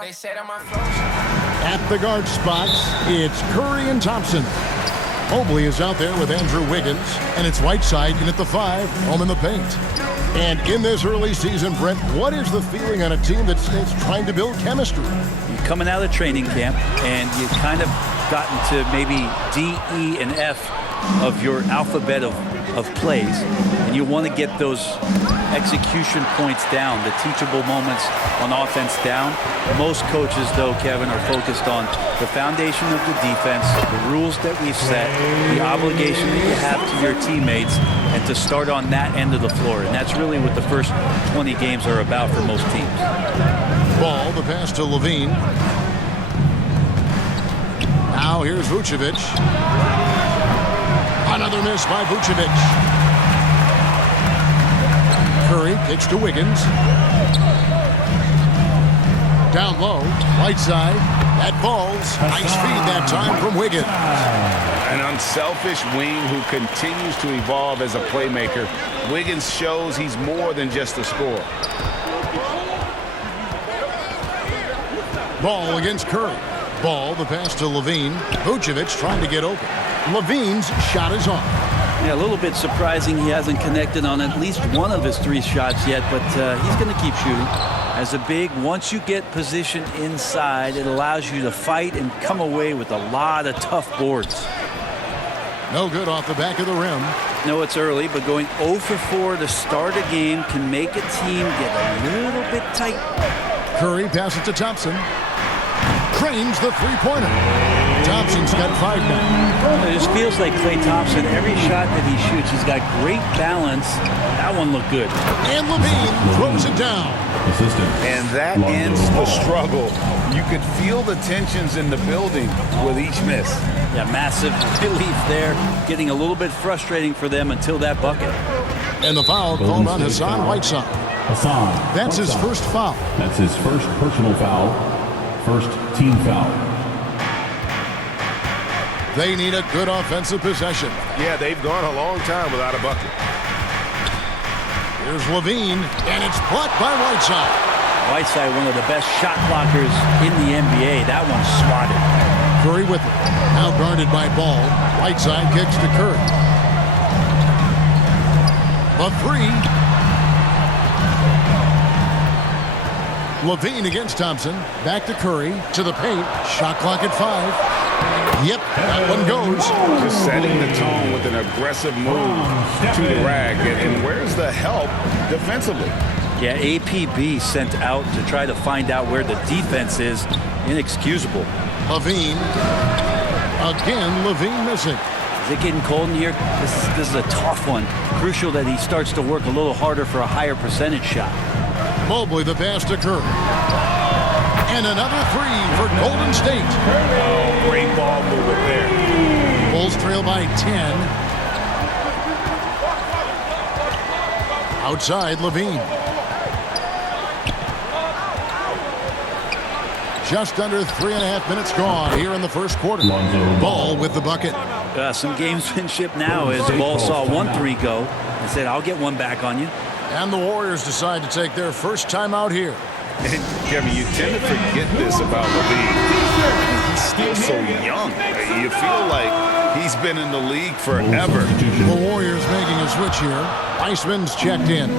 They said I'm on flow. At the guard spots, it's Curry and Thompson. Mobley is out there with Andrew Wiggins, and it's Whiteside in at the 5, home in the paint. And in this early season, Brett, what is the feeling on a team that's trying to build chemistry? You're coming out of training camp, and you've kind of gotten to maybe D, E, and F of your alphabet of plays, and you want to get those execution points down, the teachable moments on offense down. Most coaches, though, Kevin, are focused on the foundation of the defense, the rules that we've set, the obligation that you have to your teammates, and to start on that end of the floor. And that's really what the first 20 games are about for most teams. Ball, the pass to Levine. Now here's Vucevic. Another miss by Vucevic. Curry kicks to Wiggins. Down low, Whiteside. That falls. Nice feed that time from Wiggins. An unselfish wing who continues to evolve as a playmaker. Wiggins shows he's more than just a scorer. Ball against Curry. Ball, the pass to Levine. Vucevic trying to get open. Levine's shot is off. Yeah, a little bit surprising he hasn't connected on at least one of his 3 shots yet, but he's going to keep shooting. As a big, once you get positioned inside, it allows you to fight and come away with a lot of tough boards. No good off the back of the rim. No, it's early, but going 0 for 4 to start a game can make a team get a little bit tight. Curry passes to Thompson. Cranes the three-pointer. Thompson's got 5 now. It just feels like Klay Thompson, every shot that he shoots, he's got great balance. That one looked good. And Levine throws it down. And that ends the struggle. You could feel the tensions in the building with each miss. Yeah, massive relief there. Getting a little bit frustrating for them until that bucket. And the foul called on Hassan Whiteside. That's his first foul. That's his first personal foul. First team foul. They need a good offensive possession. Yeah, they've gone a long time without a bucket. Here's Levine, and it's blocked by Whiteside. Whiteside, one of the best shot blockers in the NBA. That one's swatted. Curry with it. Now guarded by Ball. Whiteside kicks to Curry. A 3. Levine against Thompson. Back to Curry. To the paint. Shot clock at 5. Yep, that one goes. Just setting the tone with an aggressive move to the rag. And where's the help defensively? Yeah, APB sent out to try to find out where the defense is. Inexcusable. Levine. Again, Levine missing. Is it getting cold in here? This is a tough one. Crucial that he starts to work a little harder for a higher percentage shot. Mobley the pass to Curry. And another 3 for Golden State. Oh, great ball movement there. Bulls trail by 10. Outside, Levine. Just under 3.5 minutes gone here in the first quarter. Ball with the bucket. Some gamesmanship now as Ball saw 1 3 go and said, I'll get one back on you. And the Warriors decide to take their first time out here. And Kevin, you tend to forget this about Levine. He's still so young. You feel like he's been in the league forever. The Warriors making a switch here. Iceman's checked in.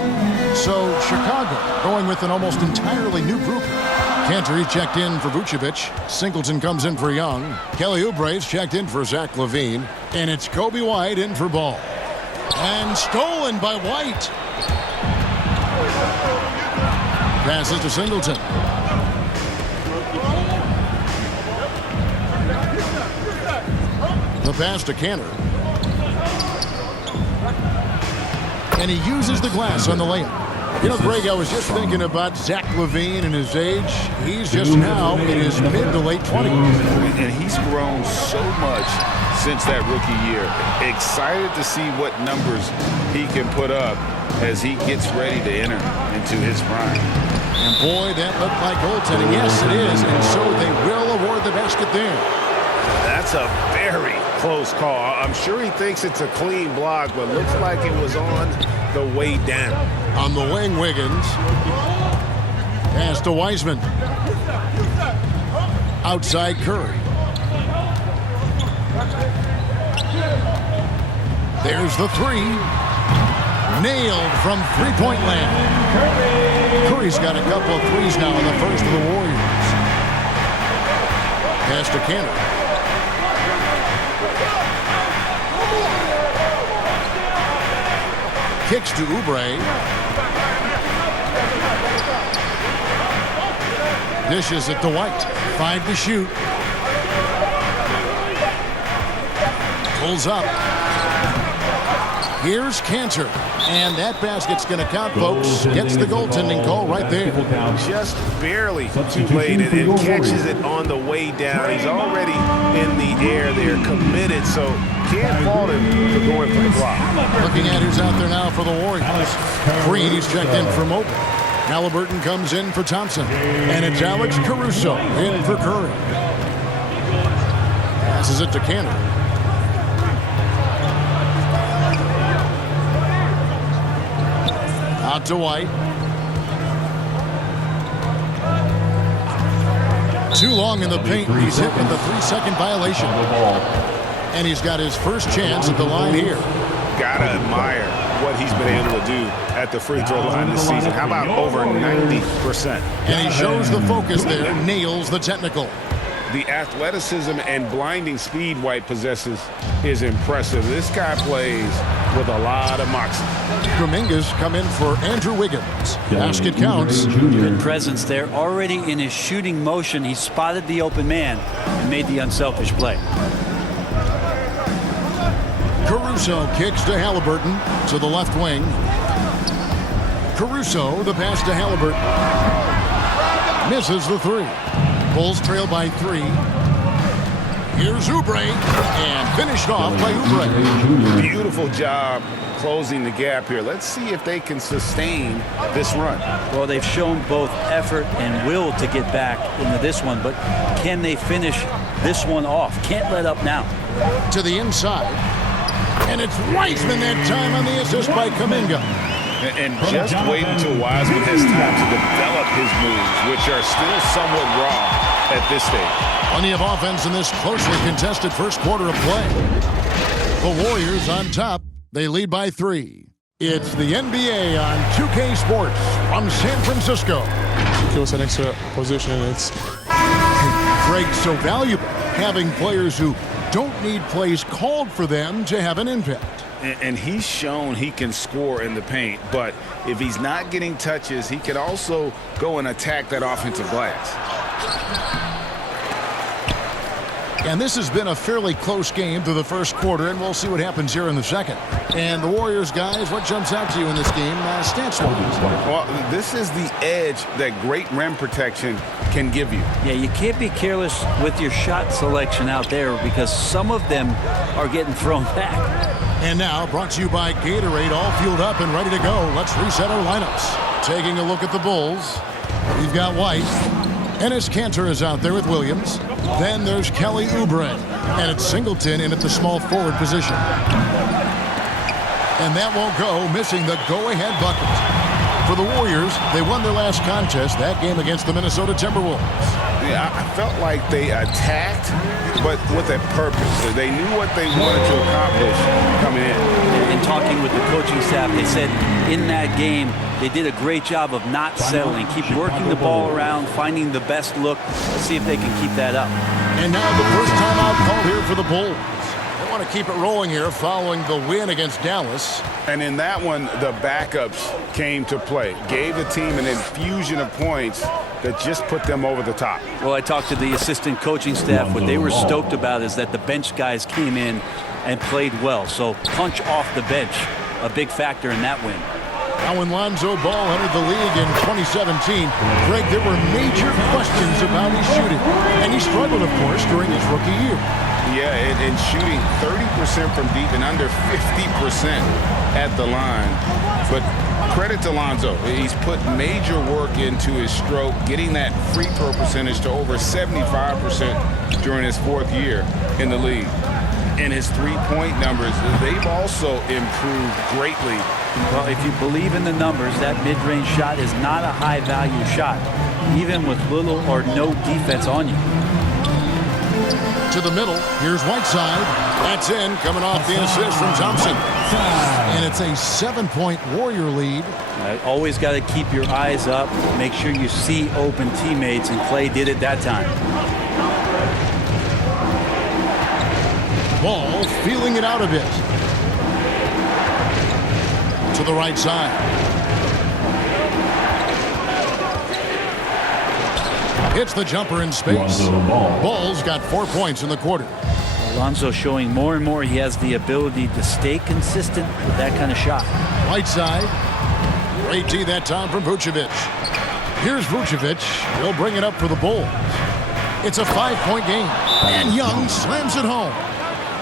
So Chicago going with an almost entirely new group. Cantor checked in for Vucevic. Singleton comes in for Young. Kelly Oubre's checked in for Zach LaVine. And it's Kobe White in for Ball. And stolen by White. Passes to Singleton. The pass to Cantor. And he uses the glass on the layup. You know, Greg, I was just thinking about Zach LaVine and his age. He's just now in his mid to late 20s. And he's grown so much since that rookie year. Excited to see what numbers he can put up as he gets ready to enter into his prime. And boy, that looked like goaltending. Yes, it is. And so they will award the basket there. That's a very close call. I'm sure he thinks it's a clean block, but looks like it was on the way down. On the wing, Wiggins. Pass to Wiseman. Outside Curry. There's the three. Nailed from three-point land. Curry's got a couple of threes now in the first of the Warriors. Pass to Cantor. Kicks to Oubre. Dishes it to White. 5 to shoot. Pulls up. Here's Cantor. And that basket's going to count, folks. Gets the goaltending call right there. Just barely played it and catches it on the way down. He's already in the air there, committed, so can't fault him for going for the block. Looking at who's out there now for the Warriors. Green, he's checked in for Mobley. Halliburton comes in for Thompson. And it's Alex Caruso in for Curry. Passes it to Cantor. Out to White. Too long in the paint. He's hit with the 3-second violation. And he's got his first chance at the line here. Gotta admire what he's been able to do at the free throw line this season. How about over 90%? And he shows the focus there, nails the technical. The athleticism and blinding speed White possesses is impressive. This guy plays with a lot of moxie. Dominguez come in for Andrew Wiggins. Basket counts. Good presence there. Already in his shooting motion, he spotted the open man and made the unselfish play. Caruso kicks to Halliburton to the left wing. Caruso, the pass to Halliburton. Misses the three. Bulls trail by 3. Here's Oubre, and finished off by Oubre. Beautiful job closing the gap here. Let's see if they can sustain this run. Well, they've shown both effort and will to get back into this one, but can they finish this one off? Can't let up now. To the inside. And it's Wiseman that time on the assist by Kuminga. And just wait until Wiseman has time to develop his moves, which are still somewhat raw at this stage. Plenty of offense in this closely contested first quarter of play. The Warriors on top. They lead by 3. It's the NBA on 2K Sports from San Francisco. Give us an extra position. It's Greg's so valuable, having players who don't need plays called for them to have an impact. And he's shown he can score in the paint, but if he's not getting touches, he can also go and attack that offensive glass. And this has been a fairly close game through the first quarter, and we'll see what happens here in the second. And the Warriors, guys, what jumps out to you in this game, stats-wise? Well, this is the edge that great rim protection can give you. Yeah, you can't be careless with your shot selection out there because some of them are getting thrown back. And now, brought to you by Gatorade, all fueled up and ready to go. Let's reset our lineups. Taking a look at the Bulls, we've got White. Enes Kanter is out there with Williams. Then there's Kelly Oubre. And it's Singleton in at the small forward position. And that won't go, missing the go-ahead bucket. For the Warriors, they won their last contest, that game against the Minnesota Timberwolves. Yeah, I felt like they attacked, but with a purpose. They knew what they wanted to accomplish coming in. In talking with the coaching staff, they said in that game they did a great job of not settling. Keep working the ball around, finding the best look. Let's see if they can keep that up. And now the first timeout called here for the Bulls. They want to keep it rolling here following the win against Dallas. And in that one, the backups came to play. Gave the team an infusion of points that just put them over the top. Well, I talked to the assistant coaching staff. What they were stoked about is that the bench guys came in and played well. So punch off the bench, a big factor in that win. Now when Lonzo Ball entered the league in 2017, Greg, there were major questions about his shooting. And he struggled, of course, during his rookie year. Yeah, and shooting 30% from deep and under 50% at the line. But credit to Lonzo. He's put major work into his stroke, getting that free throw percentage to over 75% during his 4th year in the league. And his three-point numbers, they've also improved greatly. Well, if you believe in the numbers, that mid-range shot is not a high-value shot, even with little or no defense on you. To the middle, here's Whiteside. That's in, coming off the assist from Thompson. And it's a 7-point Warrior lead. Always got to keep your eyes up, make sure you see open teammates, and Clay did it that time. Ball feeling it out a bit. To the right side. Hits the jumper in space. Ball's got 4 points in the quarter. Alonzo showing more and more he has the ability to stay consistent with that kind of shot. Whiteside. Great D that time from Vucevic. Here's Vucevic. He'll bring it up for the Bulls. It's a 5-point game. And Young slams it home.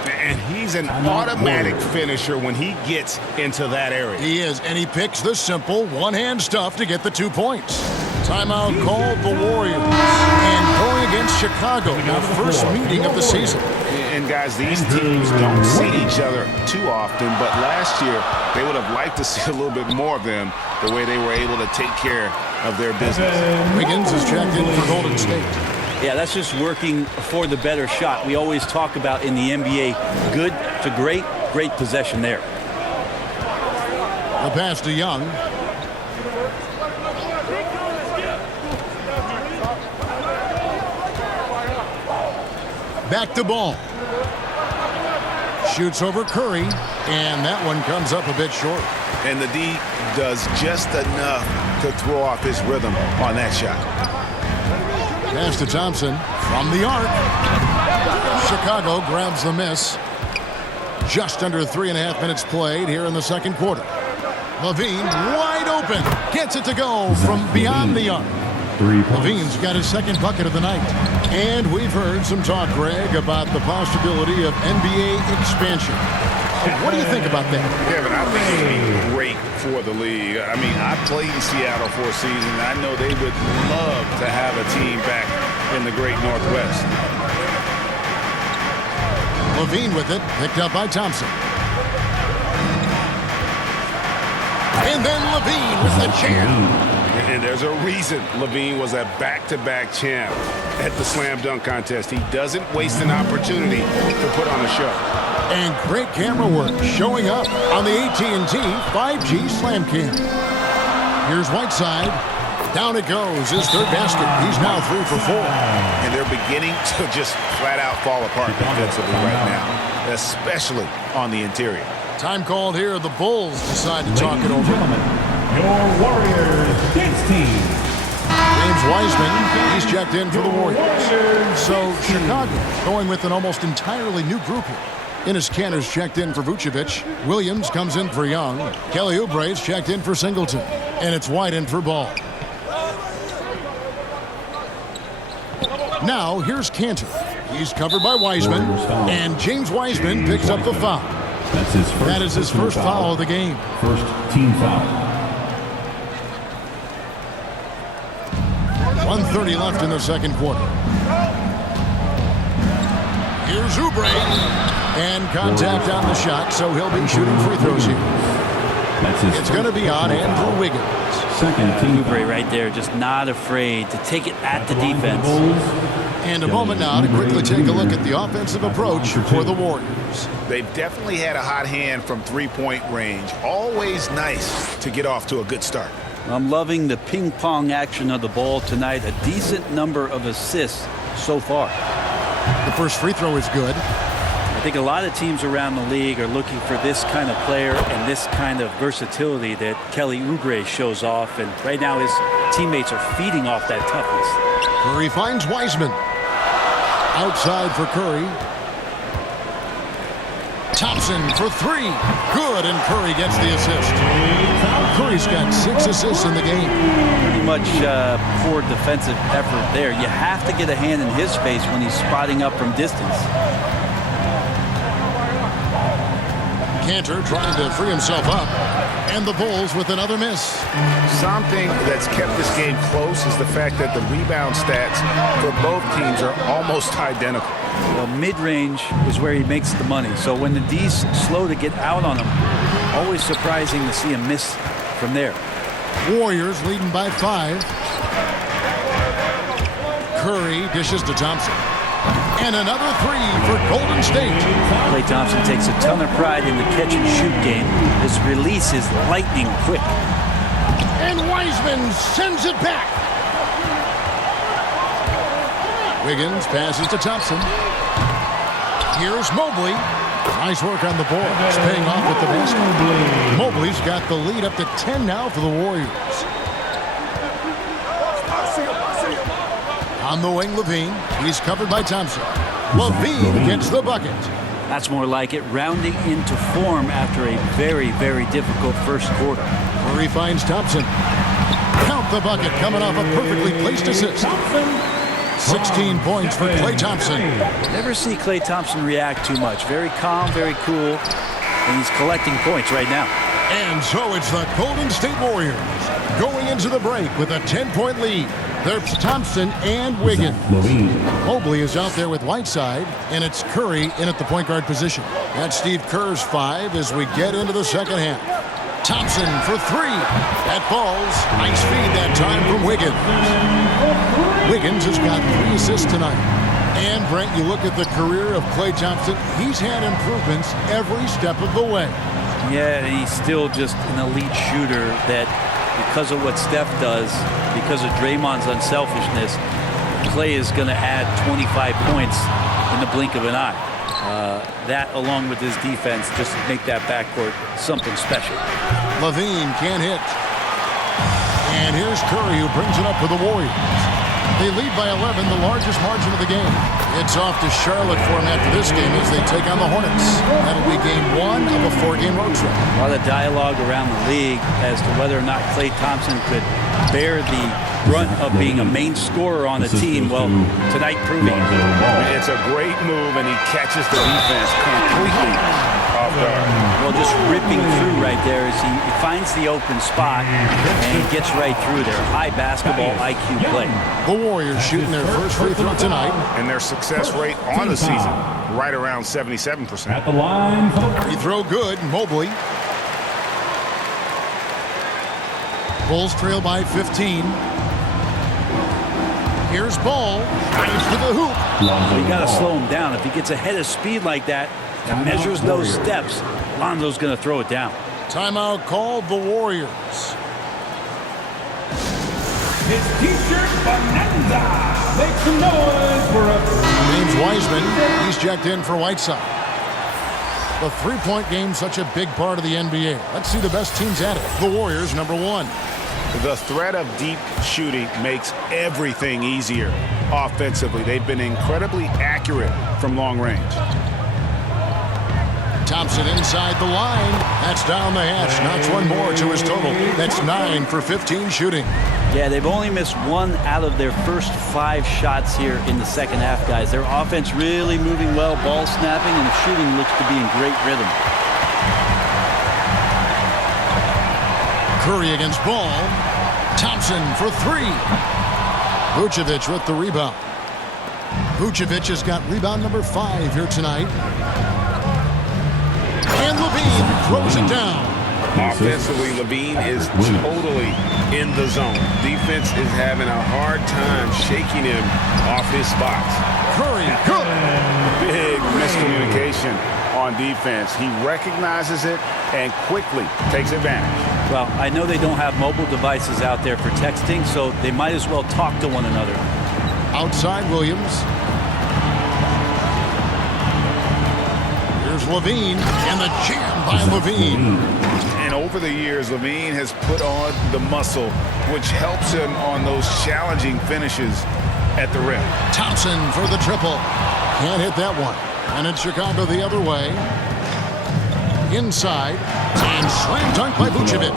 And he's an automatic finisher when he gets into that area. He is, and he picks the simple one-hand stuff to get the 2 points. Timeout called the Warriors. And going against Chicago, their first meeting of the season. And guys, these teams don't see each other too often, but last year they would have liked to see a little bit more of them, the way they were able to take care of their business. Wiggins is checked in for Golden State. Yeah, that's just working for the better shot. We always talk about in the NBA, good to great, great possession there. The pass to Young. Back to Ball. Shoots over Curry, and that one comes up a bit short. And the D does just enough to throw off his rhythm on that shot. Pass to Thompson from the arc. Chicago grabs the miss. Just under 3.5 minutes played here in the second quarter. Levine wide open. Gets it to go from beyond the arc. Levine's got his second bucket of the night. And we've heard some talk, Greg, about the possibility of NBA expansion. What do you think about that? Kevin, I think it would be great for the league. I mean, I played in Seattle for a season. I know they would love to have a team back in the great Northwest. Levine with it, picked up by Thompson. And then Levine with the jam. And there's a reason Levine was a back-to-back champ at the slam dunk contest. He doesn't waste an opportunity to put on a show. And great camera work showing up on the AT&T 5G Slam Cam. Here's Whiteside. Down it goes. His third basket. He's now 3 for 4. And they're beginning to just flat-out fall apart defensively right now, especially on the interior. Time called here. The Bulls decide to talk it over. Your Warriors dance team. James Wiseman, he's checked in for the Warriors. So Chicago going with an almost entirely new group here. Enes Kanter's checked in for Vucevic. Williams comes in for Young. Kelly Oubre's checked in for Singleton. And it's White in for Ball. Now here's Kanter. He's covered by Wiseman. And James Wiseman picks up the foul. That is his first foul of the game. First team foul. 1:30 left in the second quarter. Here's Oubre. And contact on the shot, so he'll be shooting free throws here. It's going to be on Andrew Wiggins. Second team. Oubre right there, just not afraid to take it at the defense. And a moment now to quickly take a look at the offensive approach for the Warriors. They've definitely had a hot hand from three-point range. Always nice to get off to a good start. I'm loving the ping-pong action of the ball tonight. A decent number of assists so far. The first free throw is good. I think a lot of teams around the league are looking for this kind of player and this kind of versatility that Kelly Oubre shows off. And right now his teammates are feeding off that toughness. Curry finds Wiseman. Outside for Curry. Thompson for 3. Good, and Curry gets the assist. Curry's got 6 assists in the game. Pretty much poor defensive effort there. You have to get a hand in his face when he's spotting up from distance. Kanter trying to free himself up. And the Bulls with another miss. Something that's kept this game close is the fact that the rebound stats for both teams are almost identical. Mid-range is where he makes the money. So when the D's slow to get out on him, always surprising to see him miss from there. Warriors leading by 5. Curry dishes to Thompson. And another 3 for Golden State. Klay Thompson takes a ton of pride in the catch-and-shoot game. His release is lightning quick. And Wiseman sends it back. Wiggins passes to Thompson. Here's Mobley. Nice work on the boards, paying off with the basket. Mobley's got the lead up to 10 now for the Warriors. On the wing, Levine. He's covered by Thompson. Levine gets the bucket. That's more like it, rounding into form after a very, very difficult first quarter. Curry finds Thompson. Count the bucket, coming off a perfectly placed assist. 16 points for Klay Thompson. Never see Klay Thompson react too much. Very calm, very cool, and he's collecting points right now. And so it's the Golden State Warriors going into the break with a 10-point lead. There's Thompson and Wiggins. Mobley is out there with Whiteside, and it's Curry in at the point guard position. That's Steve Kerr's 5 as we get into the second half. Thompson for 3. That falls. Nice feed that time from Wiggins. Wiggins has got 3 assists tonight. And, Brent, you look at the career of Klay Thompson, he's had improvements every step of the way. Yeah, and he's still just an elite shooter that, because of what Steph does, because of Draymond's unselfishness, Klay is going to add 25 points in the blink of an eye. That, along with his defense, just make that backcourt something special. Levine can't hit. And here's Curry, who brings it up for the Warriors. They lead by 11, the largest margin of the game. It's off to Charlotte for them after this game as they take on the Hornets. That'll be game 1 of a 4-game road trip. A lot of dialogue around the league as to whether or not Klay Thompson could bear the brunt of being a main scorer on a team. Well, tonight proving it. It's a great move, and he catches the defense completely off guard. Well, just ripping through right there as he finds the open spot and he gets right through there. High basketball IQ play. The Warriors shooting their first free throw tonight. And their success rate on the season, right around 77%. At the line. Free throw good. Mobley. Bulls trail by 15. Here's Ball. Drives to the hoop. You got to slow him down. If he gets ahead of speed like that and measures those steps, Lonzo's going to throw it down. Timeout called the Warriors. His t-shirt bonanza. Make some noise for us. James Wiseman. He's checked in for Whiteside. The three-point game, such a big part of the NBA. Let's see the best teams at it. The Warriors, number 1. The threat of deep shooting makes everything easier offensively. They've been incredibly accurate from long range. Thompson inside the line. That's down the hash. Knocks one more to his total. That's 9 for 15 shooting. Yeah, they've only missed 1 out of their first 5 shots here in the second half, guys. Their offense really moving well, ball snapping, and the shooting looks to be in great rhythm. Curry against Ball. Thompson for 3. Vucevic with the rebound. Vucevic has got rebound number 5 here tonight. And Levine throws it down. Offensively, Levine is totally in the zone. Defense is having a hard time shaking him off his spots. Curry, good. Big miscommunication on defense. He recognizes it and quickly takes advantage. Well, I know they don't have mobile devices out there for texting, so they might as well talk to one another. Outside Williams. Here's Levine, and the jam by Levine. And over the years, Levine has put on the muscle, which helps him on those challenging finishes at the rim. Thompson for the triple. Can't hit that one. And it's Chicago the other way. Inside. And slam dunk by Vucevic.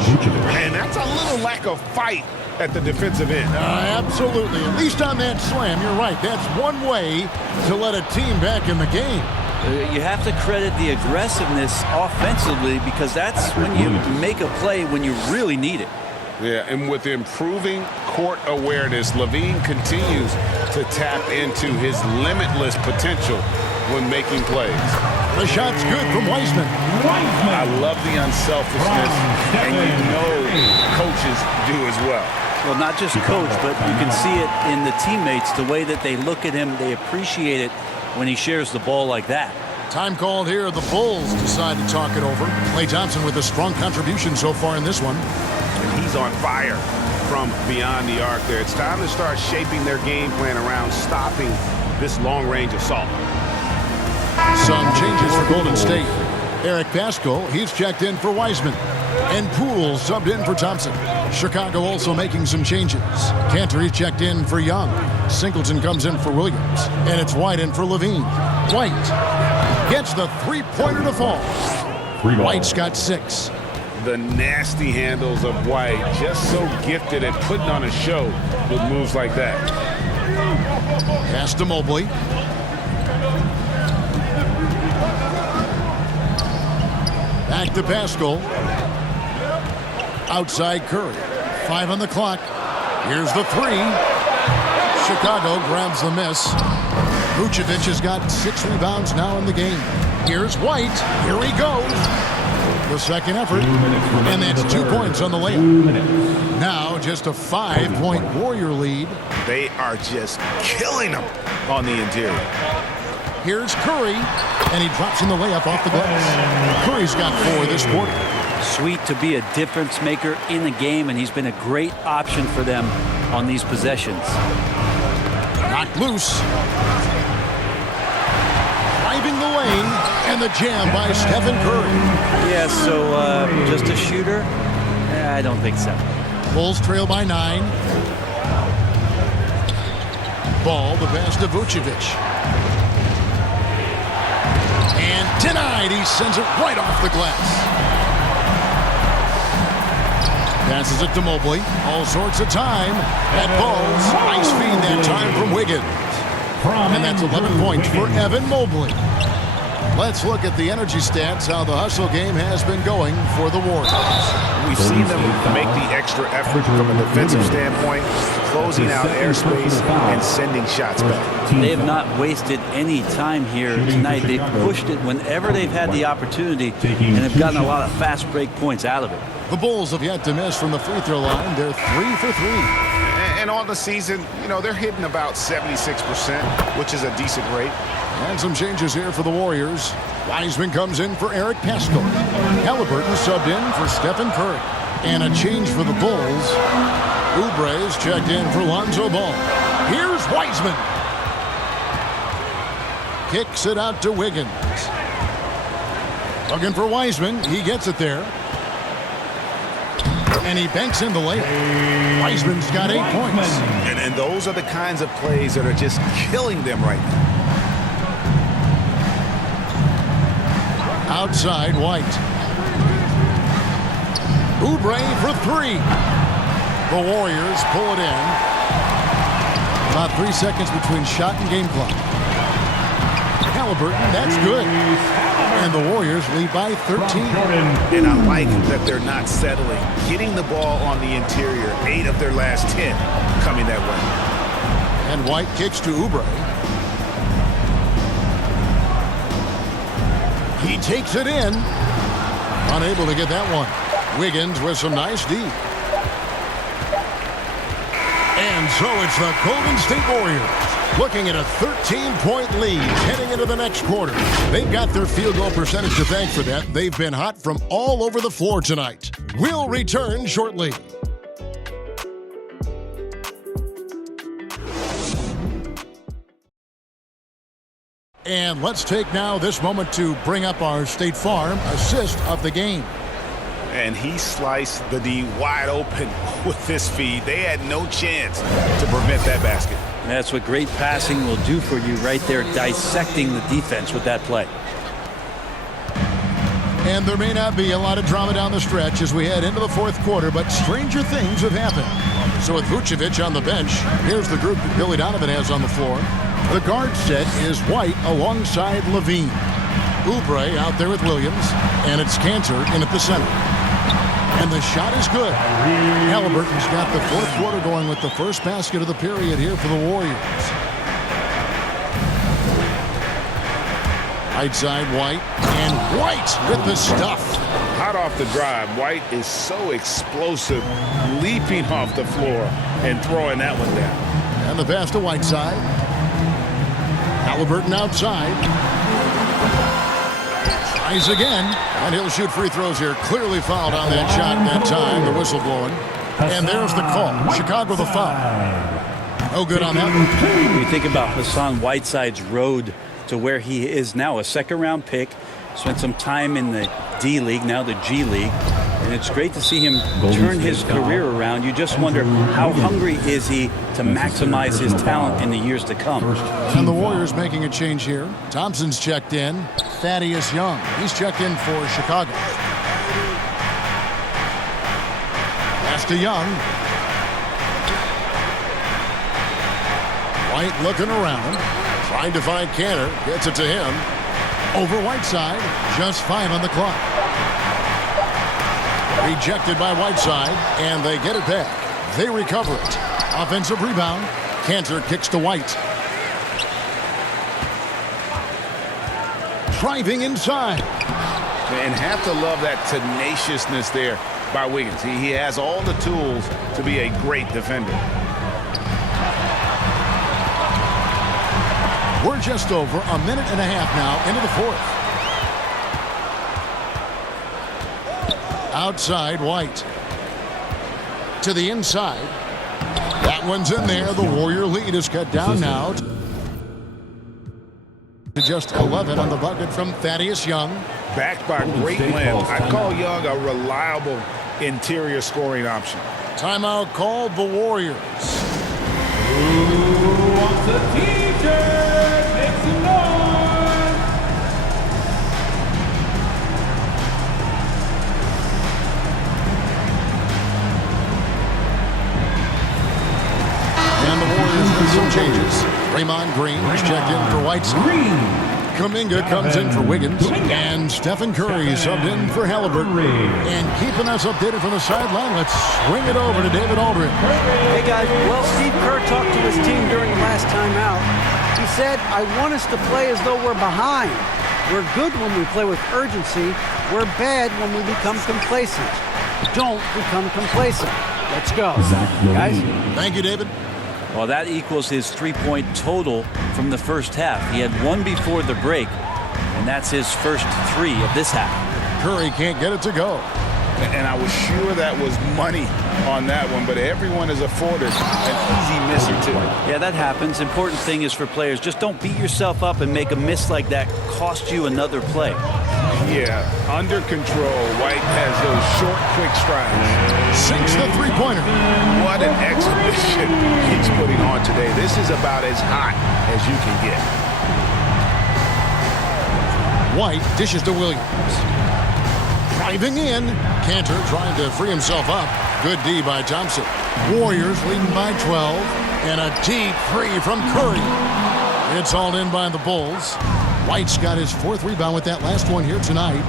And that's a little lack of fight at the defensive end. Absolutely. At least on that slam, you're right. That's one way to let a team back in the game. You have to credit the aggressiveness offensively because that's when you make a play when you really need it. Yeah, and with improving court awareness, Levine continues to tap into his limitless potential when making plays. The shot's good from Wiseman. I love the unselfishness, and you know coaches do as well. Well, not just coach, but you can see it in the teammates, the way that they look at him. They appreciate it when he shares the ball like that. Time called here. The Bulls decide to talk it over. Klay Thompson with a strong contribution so far in this one. And he's on fire from beyond the arc there. It's time to start shaping their game plan around stopping this long-range assault. Some changes for Golden State. Eric Pascal, he's checked in for Wiseman. And Poole subbed in for Thompson. Chicago also making some changes. Cantor, he's checked in for Young. Singleton comes in for Williams. And it's White in for Levine. White gets the three-pointer to fall. White's got 6. The nasty handles of White, just so gifted at putting on a show with moves like that. Pass to Mobley. Back to Pascal. Outside Curry. 5 on the clock. Here's the 3. Chicago grabs the miss. Vucevic has got 6 rebounds now in the game. Here's White. Here he goes. The second effort. And that's 2 points on the layup. Now just a 5-point Warrior lead. They are just killing them on the interior. Here's Curry. And he drops in the layup off the glass. Curry's got 4 this quarter. Sweet to be a difference maker in the game, and he's been a great option for them on these possessions. Knocked loose. Driving the lane, and the jam by Stephen Curry. Yeah, so just a shooter? I don't think so. Bulls trail by 9. Ball, the pass to Vucevic. And denied. He sends it right off the glass. Passes it to Mobley. All sorts of time. That ball's nice feed that time from Wiggins. And that's 11 points for Evan Mobley. Let's look at the energy stats, how the hustle game has been going for the Warriors. We've seen them make the extra effort from a defensive standpoint, closing out airspace and sending shots back. They have not wasted any time here tonight. They've pushed it whenever they've had the opportunity and have gotten a lot of fast break points out of it. The Bulls have yet to miss from the free throw line. They're 3 for 3. And on the season, you know, they're hitting about 76%, which is a decent rate. And some changes here for the Warriors. Wiseman comes in for Eric Pascal. Halliburton subbed in for Stephen Curry. And a change for the Bulls. Oubre's checked in for Lonzo Ball. Here's Wiseman. Kicks it out to Wiggins. Looking for Wiseman. He gets it there. And he banks in the layup. Wiseman's got 8 points. And those are the kinds of plays that are just killing them right now. Outside, White. Oubre for 3. The Warriors pull it in. About 3 seconds between shot and game clock. Halliburton, that's good. And the Warriors lead by 13. And I like that they're not settling. Getting the ball on the interior, 8 of their last 10 coming that way. And White kicks to Oubre. He takes it in. Unable to get that one. Wiggins with some nice D. And so it's the Golden State Warriors looking at a 13-point lead heading into the next quarter. They've got their field goal percentage to thank for that. They've been hot from all over the floor tonight. We'll return shortly. And let's take now this moment to bring up our State Farm assist of the game. And he sliced the D wide open with this feed. They had no chance to prevent that basket. That's what great passing will do for you right there, dissecting the defense with that play. And there may not be a lot of drama down the stretch as we head into the fourth quarter, but stranger things have happened. So with Vucevic on the bench, here's the group that Billy Donovan has on the floor. The guard set is White alongside Levine. Oubre out there with Williams, and it's Cantor in at the center. And the shot is good. Halliburton's got the fourth quarter going with the first basket of the period here for the Warriors. Right side, White. And White with the stuff. Hot off the drive. White is so explosive, leaping off the floor and throwing that one down. And the pass to Whiteside. Halliburton outside. Tries again. And he'll shoot free throws here. Clearly fouled on that shot that time. The whistle blowing. And there's the call. Chicago the foul. No good on that one. You think about Hassan Whiteside's road to where he is now, a second-round pick. Spent some time in the D League, now the G League. And it's great to see him turn his career around. You just wonder how hungry is he to maximize his talent in the years to come. And the Warriors making a change here. Thompson's checked in. Thaddeus Young. He's checked in for Chicago. Pass to Young. White looking around. Trying to find Cantor. Gets it to him. Over Whiteside. Just 5 on the clock. Rejected by Whiteside, and they get it back. They recover it. Offensive rebound. Cantor kicks to White. Driving inside. And have to love that tenaciousness there by Wiggins. He has all the tools to be a great defender. We're just over a minute and a half now into the fourth. Outside, White. To the inside. That one's in there. The Warrior lead is cut down now to just 11 on the bucket from Thaddeus Young. Backed by great length. I call Young a reliable interior scoring option. Timeout called the Warriors. Who wants a t-shirt? Make some noise. And the Warriors with some changes. Draymond Green is checked in for Whiteside. Kuminga comes in for Wiggins. And Stephen Curry subbed in for Halliburton. And keeping us updated from the sideline, let's swing it over to David Aldridge. Hey guys, well, Steve Kerr talked to his team during the last timeout. He said, I want us to play as though we're behind. We're good when we play with urgency. We're bad when we become complacent. Don't become complacent. Let's go. Guys? Thank you, David. Well, that equals his three-point total from the first half. He had one before the break, and that's his first 3 of this half. Curry can't get it to go. And I was sure that was money on that one, but everyone is afforded an easy miss or two. Yeah, that happens. Important thing is for players, just don't beat yourself up and make a miss like that cost you another play. Yeah, under control. White has those short, quick strides. Sinks the three-pointer. What an exhibition he's putting on today. This is about as hot as you can get. White dishes to Williams. Driving in. Cantor trying to free himself up. Good D by Thompson. Warriors leading by 12. And a deep 3 from Curry. It's hauled in by the Bulls. White's got his 4th rebound with that last one here tonight.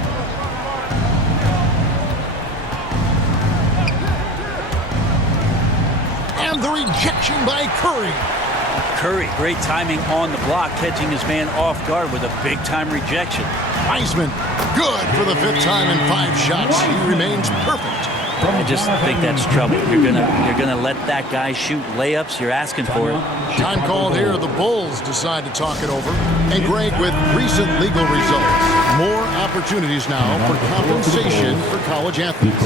And the rejection by Curry. Curry, great timing on the block, catching his man off guard with a big-time rejection. Wiseman, good for the 5th time in 5 shots. He remains perfect. I just think that's trouble. You're gonna let that guy shoot layups. You're asking for it. Time called here. The Bulls decide to talk it over. And Greg, with recent legal results, more opportunities now for compensation for college athletes.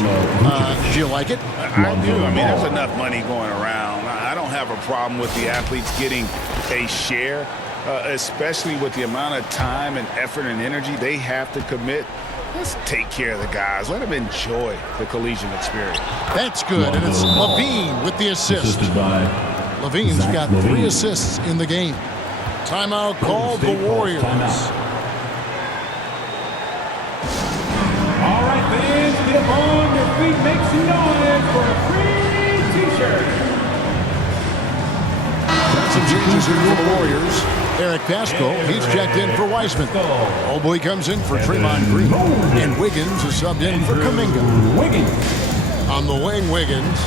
Do you like it? I do. I mean, there's enough money going around. I don't have a problem with the athletes getting a share, especially with the amount of time and effort and energy they have to commit. Let's take care of the guys. Let them enjoy the collegiate experience. That's good. And it's Levine with the assist. Levine's got 3 assists in the game. Timeout called the Warriors. All right, fans, get up on your feet, make some noise for a free t-shirt. Some changes here for the Warriors. Eric Pascal, he's checked in for Wiseman. Oldboy comes in for Draymond Green. And Wiggins is subbed in for Kuminga. Wiggins. On the wing, Wiggins.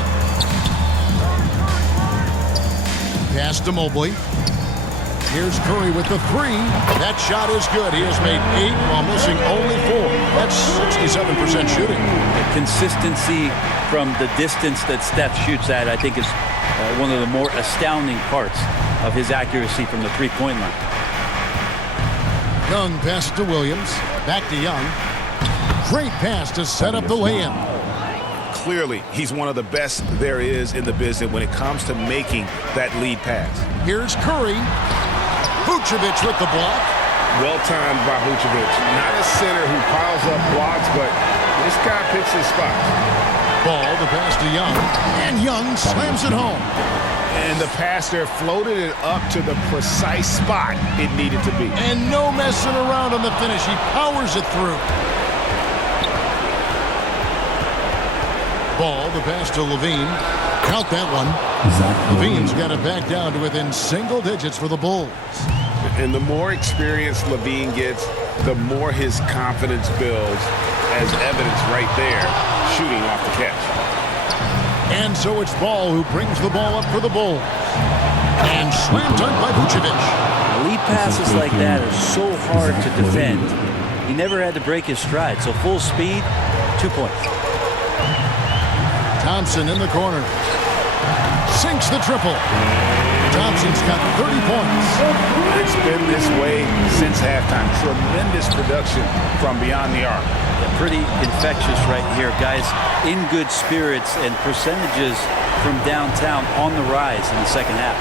Pass to Mobley. Here's Curry with the three. That shot is good. He has made 8 while missing only 4. That's 67% shooting. The consistency from the distance that Steph shoots at, I think, is one of the more astounding parts of his accuracy from the three-point line. Young passes to Williams. Back to Young. Great pass to set up the lay-in. Clearly, he's one of the best there is in the business when it comes to making that lead pass. Here's Curry. Vucevic with the block. Well timed by Vucevic. Not a center who piles up blocks, but this guy picks his spots. Ball, the pass to Young. And Young slams it home. And the pass there floated it up to the precise spot it needed to be. And no messing around on the finish. He powers it through. Ball, the pass to Levine. Count that one. Levine's got it back down to within single digits for the Bulls. And the more experience Levine gets, the more his confidence builds, as evidence right there, shooting off the catch. And so it's Ball who brings the ball up for the Bulls. And slam dunk by Vucevic. Lead passes like that are so hard to defend. He never had to break his stride, so full speed, 2 points. Thompson in the corner. Sinks the triple. Thompson's got 30 points. It's been this way since halftime. Tremendous production from beyond the arc. Yeah, pretty infectious right here. Guys in good spirits and percentages from downtown on the rise in the second half.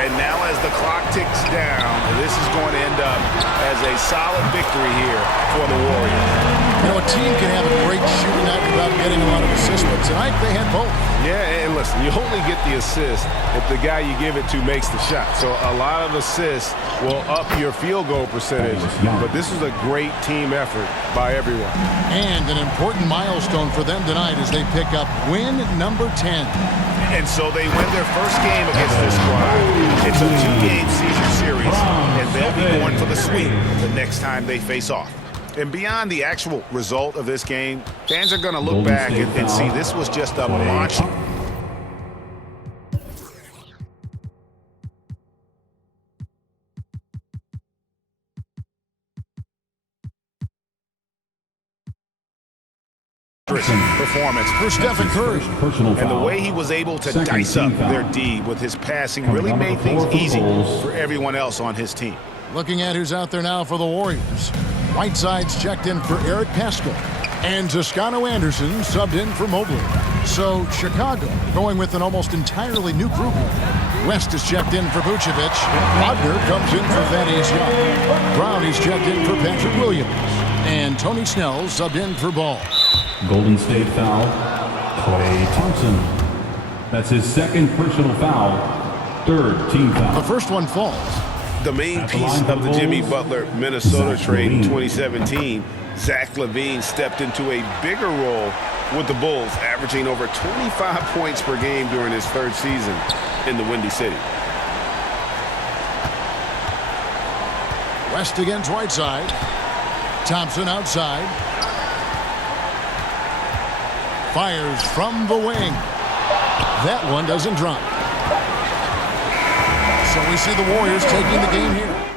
And now as the clock ticks down, this is going to end up as a solid victory here for the Warriors. You know, a team can have a great shooting night without getting a lot of assists, but tonight they had both. Yeah, and listen, you only get the assist if the guy you give it to makes the shot. So a lot of assists will up your field goal percentage, but this is a great team effort by everyone. And an important milestone for them tonight as they pick up win number 10. And so they win their first game against this squad. It's a 2-game season series, and they'll be going for the sweep the next time they face off. And beyond the actual result of this game, fans are going to look back and see this was just a monster. Performance For Stephen Curry. and the way he was able to dice up their D with his passing really made things easy for everyone else on his team. Looking at who's out there now for the Warriors. Whiteside's checked in for Eric Paschal. And Toscano Anderson subbed in for Mobley. So Chicago going with an almost entirely new group. West is checked in for Vucevic. Wagner comes in for Thaddeus Young. Brown is checked in for Patrick Williams. And Tony Snell subbed in for Ball. Golden State foul, Klay Thompson. That's his second personal foul, third team The foul. first one falls. The main piece of the Jimmy Butler Minnesota trade in 2017, Zach LaVine stepped into a bigger role with the Bulls, averaging over 25 points per game during his third season in the Windy City. West against Whiteside. Thompson outside. Fires from the wing. That one doesn't drop. So we see the Warriors taking the game here.